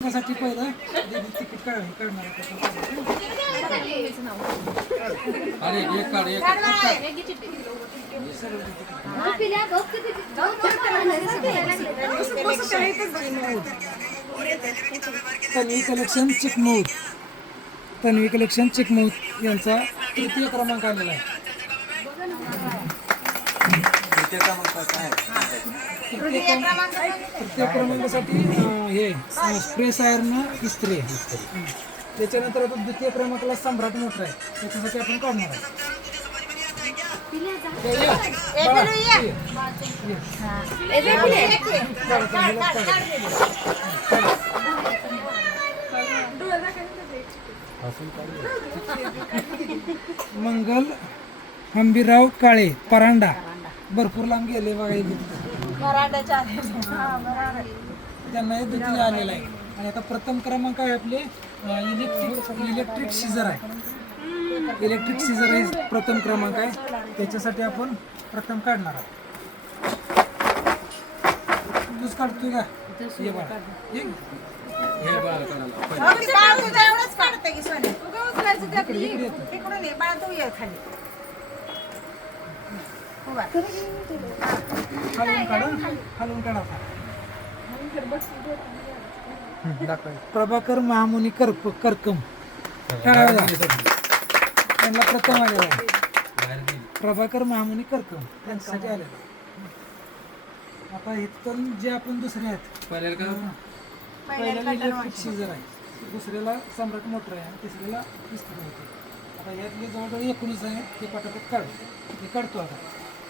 त्यासाठी पहिलं तिकीट काढ काढणार आहे त्याचं. अरे एक काढ एक तन्वी कलेक्शन चिकमूत तन्वी कलेक्शन चिकमूत यांचा तृतीय क्रमांक आलेला आहे. क्रमांकासाठी अं, हे स्प्रे सायरनं इस्त्री आहे त्याच्यानंतर आता द्वितीय क्रमांकाला सम्राट मोटर आहे त्याच्यासाठी आपण काढणार आहे मंगल हंबीराव काळे परांडा भरपूर लांब गेले बघा हे तिथं. त्यांना हे देखील आलेलं आहे. आणि आता प्रथम क्रमांक आहे आपले इलेक्ट्रिक इलेक्ट्रिक सीझर आहे. इलेक्ट्रिक सीझर हे प्रथम क्रमांक आहे. त्याच्यासाठी आपण प्रथम काढणार आहोत. तूच काढतोय का ये बाळा ये. हे बाळ प्रभाकर महामुनी करप करकम. त्यांना प्रथम आलेला गेली प्रभाकर महामुनी करकम. त्यांच्यासाठी आलेला आहे. आता इथून जे आपण दुसरे आहेत. पहिल्याला इलेक्ट्रिक आहे. दुसऱ्याला सम्राट मोटर आहे आणि तिसऱ्याला इस्त्री होते. आता यातले जवळजवळ एकोणीस आहे ते पटापट काढ ते काढतो आता.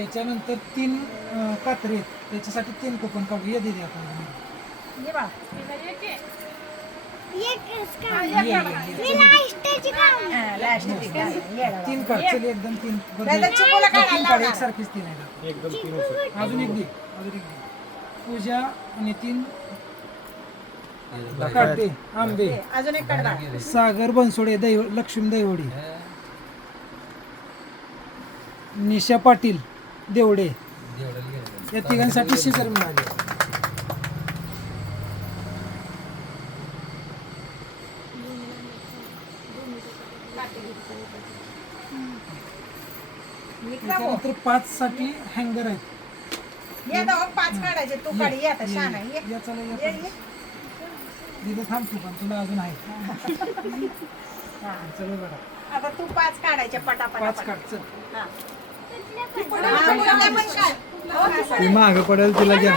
त्याच्यानंतर तीन अं, कात्रे आहेत. त्याच्यासाठी तीन कोकण काढू. ये दिदी आपण ये बा. हा, last ची काय? ये बा. तीन काढ. चल एकदम तीन. बरं, दादा, दे. चिमूला काढायला तीन काढ. लावणार. एकसारखीच तीन आहे. एकदम तीन होतं अजून एक दे. अजून एक दे. पूजा आणि तीन. काटे आंबे ये, अजून एक. सागर बनसोडे दैव लक्ष्मी दैवडी. निशा पाटील. देवडे या तिघांसाठी शिजर मिळाले. त्यानंतर पाच साठी हँगर आहेत पाच काढायचे तू काढ ये आता छान आहे ये. या चला ये, या ये. दिलं थांब तू पण तुला अजून आहे हा. चल बघा आता तू पाच काढायचे पटापट पाच काढ चल हा. ती मागं पडेल तिला घ्या.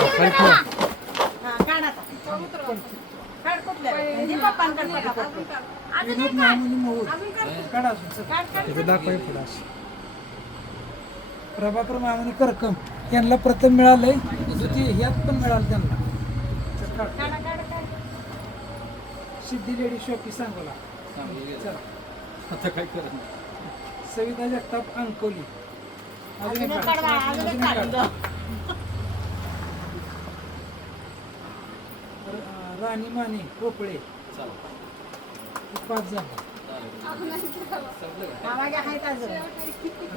दाखवाय. प्रभाकर महामुनी करकम. यांना प्रथम मिळालंय द्वितीय ह्यात पण मिळालं त्यांना. Siddhi lady shoppy Sangola. आता काय करत सविता जगताप अंकोली. राणी माने पोपळे पाच जण.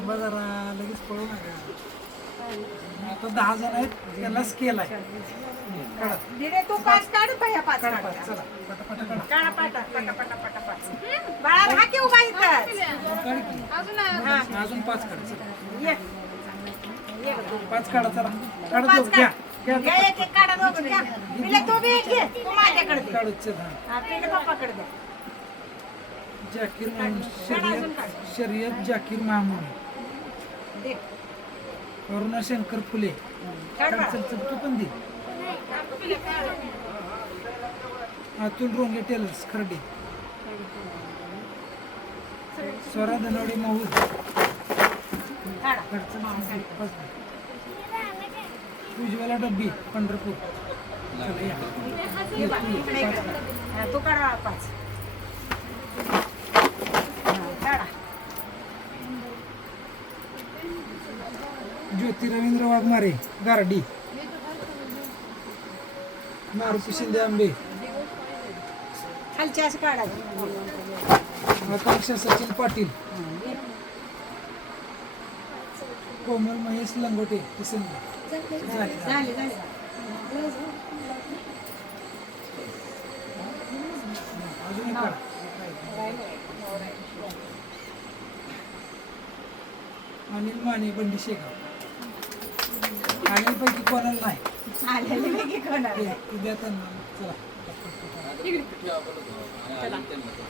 बघा लगेच पळू नका. आता दहा जण आहेत त्यांना स्केल आहे दिदे, तू पाच काढ भैया पाच काढा काढ. पाच चला पटापटा काढा काढा पाटा पटा पटा पटा पाच बाळाला हा की उभा इथंच. काढ की. अजून पाच काढ चला. ये. ये गं तू. पाच काढा चला काढा पाच तो घ्या काढ. घ्या घ्या, एक एक काढा दोघं घ्या. पिले तू बी एक घे. तू माझ्याकडे दे. काढू चल हा हा, पिले पप्पाकडे दे. जाकीर मामून शर्यत शर्यत जाकीर मामून दे. करुणा शंकर फुले. चल. चल तू पण दे. अतुल रोंगे टेलर्स खर्डे. स्वरा धनवडे महूद काढा. उज्ज्वला डब्बी पंढरपूर. हा, तू काढ पाच. वरती रवींद्र वाघमारे गारडी. मारुती शिंदे आंबे. असं काढायचं आकांक्षा सचिन पाटील. कोमल महेश लंगोटे अजून. अनिल माने बंडी शेगाव अनिलपैकी कोणाला नाही. आलेले वेगळी कोणाला? हे, ते द्या त्यांना. चला.